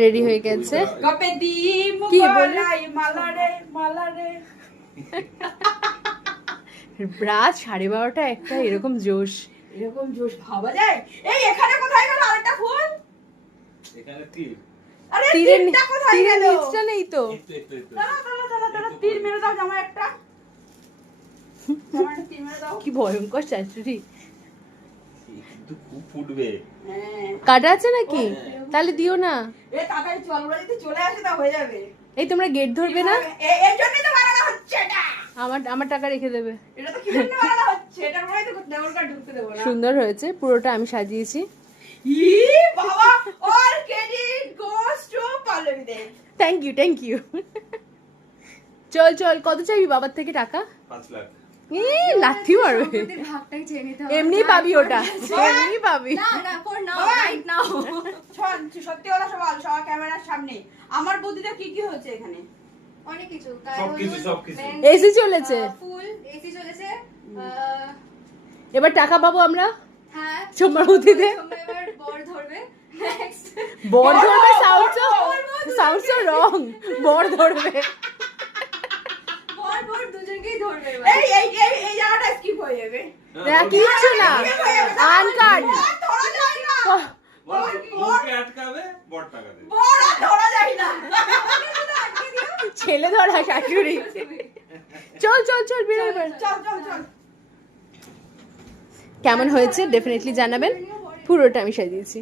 Ready হয়ে গেছে। কি বলে রাত 12:30 একটা এরকম জোশ ভাবা যায়। এই এখানে কোথায় গেল আরেকটা ফুল? এখানে তীর। আরে তীরের তীরটা কোথায় গেল? নিচটা নেই তো। দাঁড়া তীর মেরে দাও জামাই একটা। জামাই তীর মেরে দাও। কি ভয়ঙ্কর শাশুড়ি। কিন্তু খুব ফুটবে। হ্যাঁ। কাটা আছে নাকি? তাহলে দিও না। এ তাড়াতাড়ি চল, ওরা যদি চলে আসে তা হয়ে যাবে। এই তোমরা গেট ধরবে না? এর জন্যই তো বানানো হচ্ছে এটা। আমার টাকা রেখে দেবে। এটা তো কি জন্য বানানো হচ্ছে? এটার মধ্যে তো দেওয়ার কার্ড ঢুকতে দেবো না। সুন্দর হয়েছে, পুরোটা আমি সাজিয়েছি। ই বাবা, all credit goes to Pallabi De. Thank you. চল চল, কত চাইবি বাবার থেকে টাকা? 5 লাখ। লাথি মারবে। সম্পত্তির ভাগটাই চেয়ে নিতে হবে। এমনি পাবি ওটা, এমনি পাবি। না for now, বাবা, right now. শোন, সত্যি কথা সবার ক্যামেরার সামনে আমার বুদ্ধিটা কি কি হচ্ছে এখানে? অনেক কিছু। সবকিছু। AC চলেছে। ফুল, এসি চলেছে। এবার টাকা পাবো আমরা। হ্যাঁ। সোমবার বুদ্ধিতে। সোমবার এবার বর ধরবে। Next. বর ধরবে, সাউন্ডস রং। বর ধরবে। বর দুজনকেই ধরবে এবার। এই জায়গাটা স্কিপ হয়ে যাবে। না কিচ্ছু না, আনকাট। ধরা যায় না। বউকে আটকাবে, বর টাকা দেবে। বড় ধরা যায় না। ছেলে ধরা শাশুড়ি। চল বেরো এবার। চল। কেমন হয়েছে ডেফিনেটলি জানাবেন। পুরোটা আমি সাজিয়েছি।